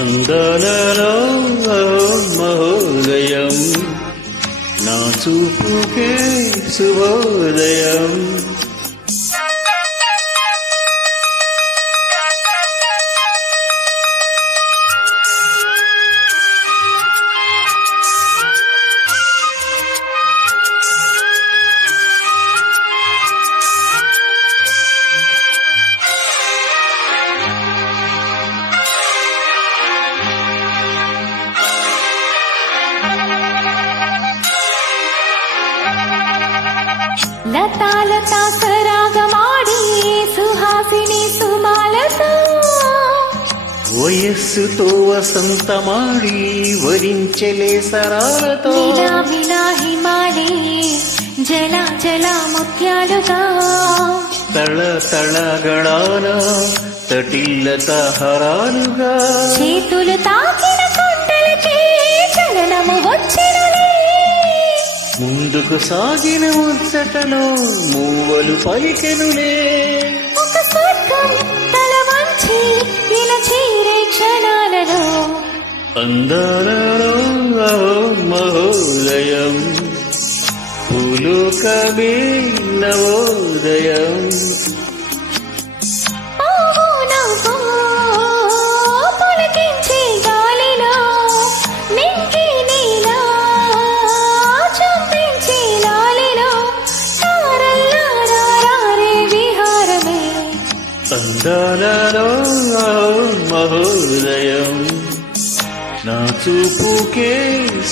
అందాలలో మహోదయం నా చూపుకే శుభోదయం. లతాలతా సరాగమాడి సుహాసిని సుమాలతో వయస్సుతో వసంతమాడి వరించెలే సరాలతో మిలా హిమాలే జల జల ముత్యాలుగా తళ తళ గడాన తటిల్లత హరాలుగా చేతులు తాకిన కొండలకే చలనము వచ్చినలే ముందుకు సాగిన ముచ్చటలో మూవలు పలికెనులే ఒక స్వర్గం తల వంచి ఇలా చేరే క్షణాలలో అందాలలో మహోదయం భూలోకమే నవోదయం. పులకించే గాలిలో నింగి నీలా చంపించే లాలిలో తారల్లారే విహారమే అందాలలో మహోదయం నా చూపుకే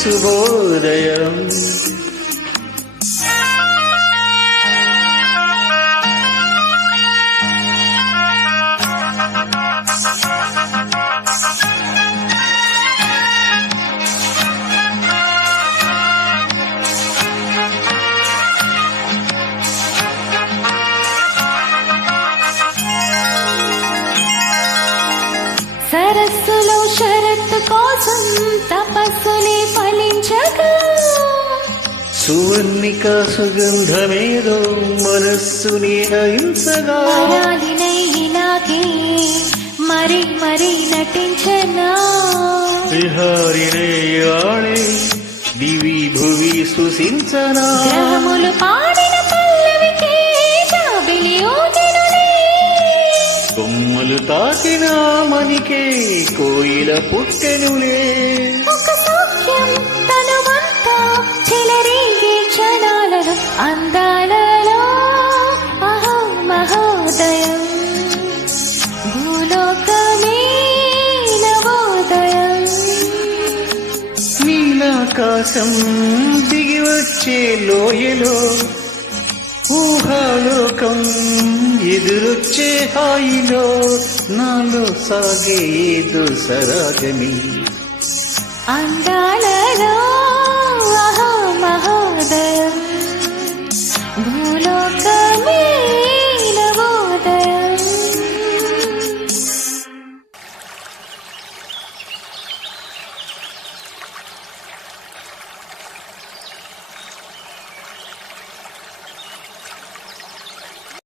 శుభోదయం. సరస్సులో షరత్తు కోసం తపస్సులే ఫలించగా సువర్ణిక సుగంధమేదో మనస్సుని హరించగా ఇలాగే మరి మరి నటించనా విహారినే ఆడే దివి భువి సుసించనా గ్రహములు పాడిన పల్లవికే జాబిలి ఊదినులే కొమ్మలు తాకిన మనికే కోయిల పుట్టెనులే ఒక సౌఖ్యం తనువంతా చెలరేగే క్షణాలలో అందాలలో అహో మహోదయం భూలోకమే నవోదయం. నీలాకాశం దిగి వచ్చే లోయలో ఊహాలోకం ఎదురొచ్చే హాయిలో నాలో సాగే ఏదో సరాగమి అందాలలో అహో మహోదయం భూలోకమే